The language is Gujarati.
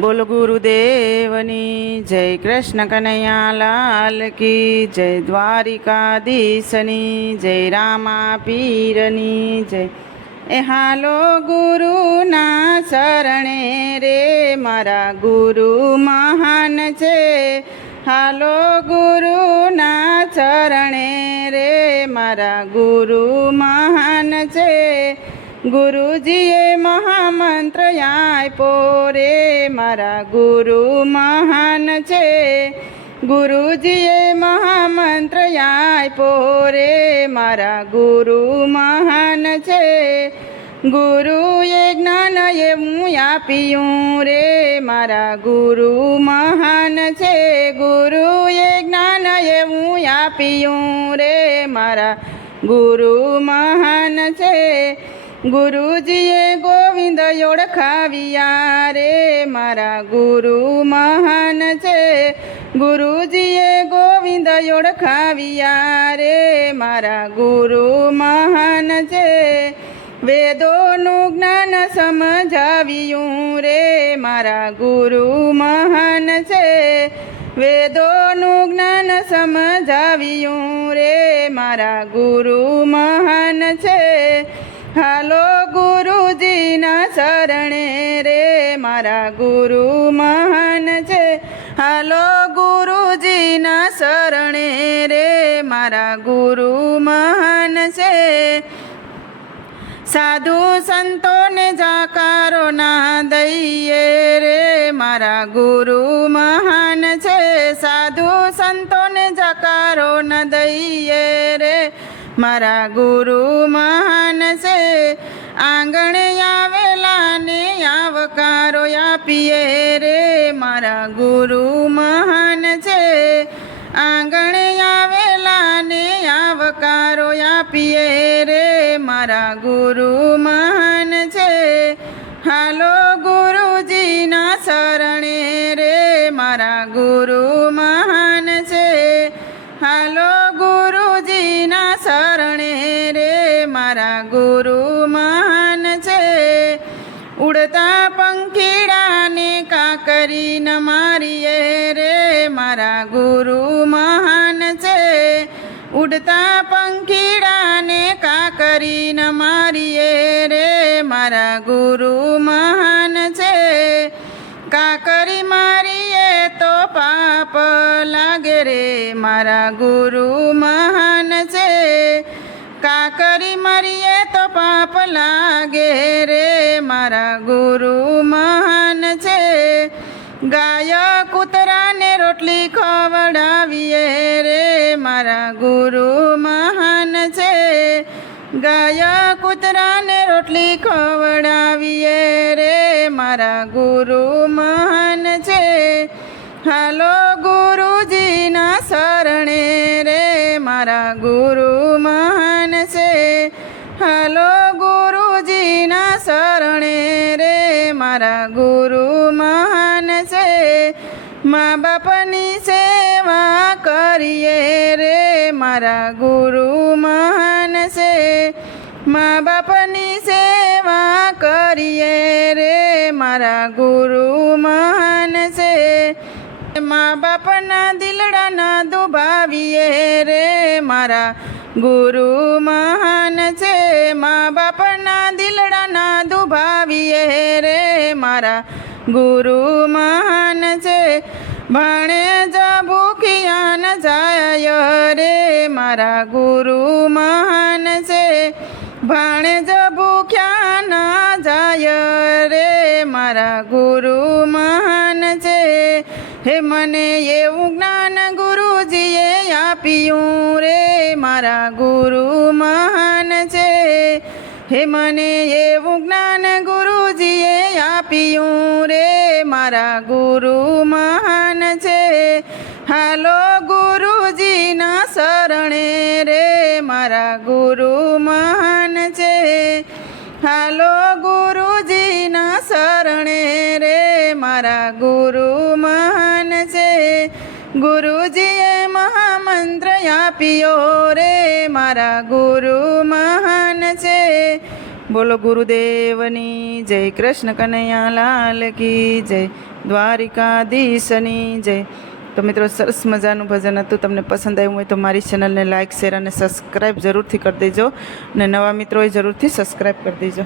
બોલ ગુરુદેવની, જય કૃષ્ણ કનૈયા લાલ કી, જય દ્વારિકાધીશની, જય રામા પીરની જય. એ હાલો ગુરુના શરણે રે, મારા ગુરુ મહાન છે. હાલો ગુરુના ચરણે રે, મારા ગુરુ મહાન ગુરુજીએ મહામંત્ર આપ્યો રે મારા ગુરુ મહાન છે. ગુરુજીએ મહામંત્ર આપ્યો રે મારા ગુરુ મહાન છે. ગુરુએ જ્ઞાન એવું આપ્યું રે. મારા ગુરુ મહાન છે. ગુરુએ જ્ઞાન એવું આપ્યું રે. મારા ગુરુ મહાન છે. ગુરુજીએ ગોવિંદ ઓળખાવ્યા રે મારા ગુરુ મહાન છે. ગુરુજીએ ગોવિંદ ઓળખાવ્યા રે મારા ગુરુ મહાન છે. વેદોનું જ્ઞાન સમજાવ્યું રે. મારા ગુરુ મહાન છે. વેદોનું જ્ઞાન સમજાવ્યું રે. મારા ગુરુ મહાન છે. શરણે રે મારા ગુરુ મહાન છે. હાલો ગુરુજીના શરણે રે મારા ગુરુ મહાન છે. સાધુ સંતોને જાકારો ના દઈએ રે મારા ગુરુ મહાન છે. સાધુ સંતોને જાકારો ન દઈએ રે મારા ગુરુ મહાન છે. આંગણે આવેલા ને આવકારો આપીએ રે મારા ગુરુ મહાન છે. આંગણે આવેલા ને આવકારો આપીએ રે મારા ગુરુ મહાન છે. હાલો ગુરુજીના શરણે રે મારા ગુરુ મહાન છે. હાલો ગુરુજીના શરણે રે મારા ગુરુ મહાન છે. ઉડતા કાકરી ન મારીએ રે, મારા ગુરુ મહાન છે. ઉડતા પંખીડાને કાકરી ન મારીએ રે, મારા ગુરુ મહાન છે. કાકરી મારીએ તો પાપ લાગે રે, મારા ગુરુ મહાન છે. કાકરી મારીએ તો પાપ લાગે ગાય કૂતરાને રોટલી ખવડાવીએ રે, મારા ગુરુ મહાન છે. ગાય કૂતરાને રોટલી ખવડાવીએ રે, મારા ગુરુ મહાન છે. હાલો ગુરુજીના શરણે રે, મારા ગુરુ મહાન છે. હાલો ગુરુજીના શરણે રે, મારા ગુરુ મા બાપની સેવા કરીએ રે મારા ગુરુ મહાન છે. મા બાપની સેવા કરીએ રે મારા ગુરુ મહાન છે. મા બાપના દિલડાના દુભાવીએ રે મારા ગુરુ મહાન છે. મા બાપના દિલડાના દુભાવીએ રે મારા ગુરુ મહાન ભણે જ જાય રે મારા ગુરુ મહાન છે. ભણે જ જાય રે મારા ગુરુ મહાન છે. હે મને એવું જ્ઞાન ગુરુજીએ આપ્યું રે મારા ગુરુ મહાન છે. હે મને એવું જ્ઞાન ગુરુજીએ આપ્યું રે મારા ગુરુ મહાન ગુરુ મહાન છે. હાલો ગુરુજીના શરણે રે. મારા ગુરુ મહાન છે. ગુરુજીએ મહામંત્ર આપ્યો રે. મારા ગુરુ મહાન છે. બોલો ગુરુદેવની જય કૃષ્ણ કનૈયા લાલ કી જય દ્વારિકાધીશની જય. તો મિત્રો સરસ મજાનું ભજન હતું. તમને પસંદ આવ્યું હોય તો મારી ચેનલને લાઇક શેર અને સબસ્ક્રાઈબ જરૂરથી કરી દેજો. અને નવા મિત્રોએ જરૂરથી સબસ્ક્રાઈબ કરી દેજો.